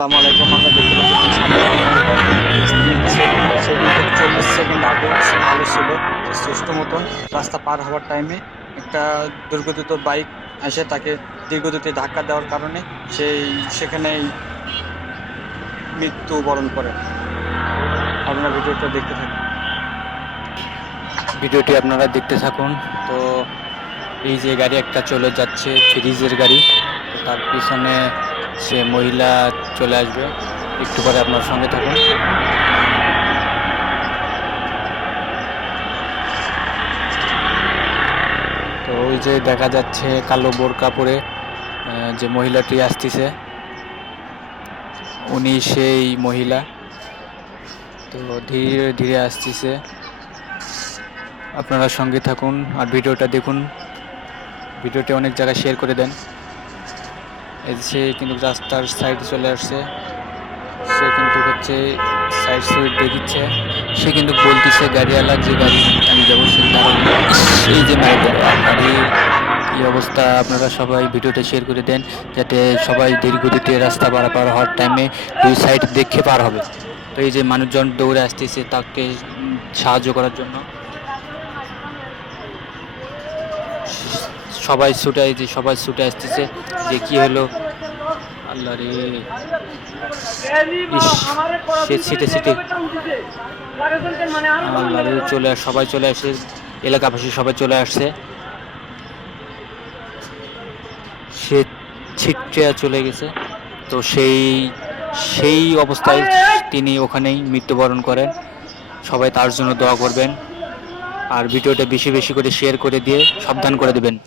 আসসালামু আলাইকুম চল্লিশ সেকেন্ড আগে আলো ছিল সুষ্ঠু মতন রাস্তা পার হওয়ার টাইমে একটা দুর্গতিত বাইক এসে তাকে দীর্ঘগতিতে ধাক্কা দেওয়ার কারণে সেই সেখানেই মৃত্যুবরণ করে। আপনারা ভিডিওটা দেখতে থাকুন। ভিডিওটি আপনারা দেখতে থাকুন। তো এই যে গাড়ি একটা চলে যাচ্ছে, ফ্রিজের গাড়ি। তার পিছনে সে মহিলা চলে আসবে। একটু পরে আপনার সঙ্গে থাকুন। তো ওই যে দেখা যাচ্ছে কালো বোরকা পরে যে মহিলাটি আসতেছে, উনি সেই মহিলা। তো ধীরে ধীরে আসতেছে। আপনারা সঙ্গে থাকুন আর ভিডিওটা দেখুন। ভিডিওটি অনেক জায়গায় শেয়ার করে দেন। সে কিন্তু রাস্তার সাইডে চলে আসছে। সে কিন্তু হচ্ছে সাইড সুইড দেখিচ্ছে। সে কিন্তু বলতেছে, গাড়িওয়ালা, যে গাড়ি আমি যাব সে এই যে গাড়ি কি অবস্থা আপনারা সবাই ভিডিওটা শেয়ার করে দেন, যাতে সবাই দীর্ঘদিতে রাস্তা পারাপার হওয়ার টাইমে দুই সাইড দেখে পার হবে। তো এই যে মানুষজন দৌড়ে আসতেছে তাকে সাহায্য করার জন্য। সবাই ছুটে যে সবাই ছুটে আসতেছে, যে কি হলো? আল্লাহ রে। ইস, সে ছিটে ছিটে। আল্লাহ রে চলে আস- সবাই চলে আসে। এলাকাবাসী সবাই চলে আসছে। সে ছিটকে চলে গেছে। তো সেই সেই অবস্থায় তিনি ওখানেই মৃত্যুবরণ করেন। সবাই তার জন্য দোয়া করবেন। আর ভিডিওটা বেশি বেশি করে শেয়ার করে দিয়ে সাবধান করে দেবেন।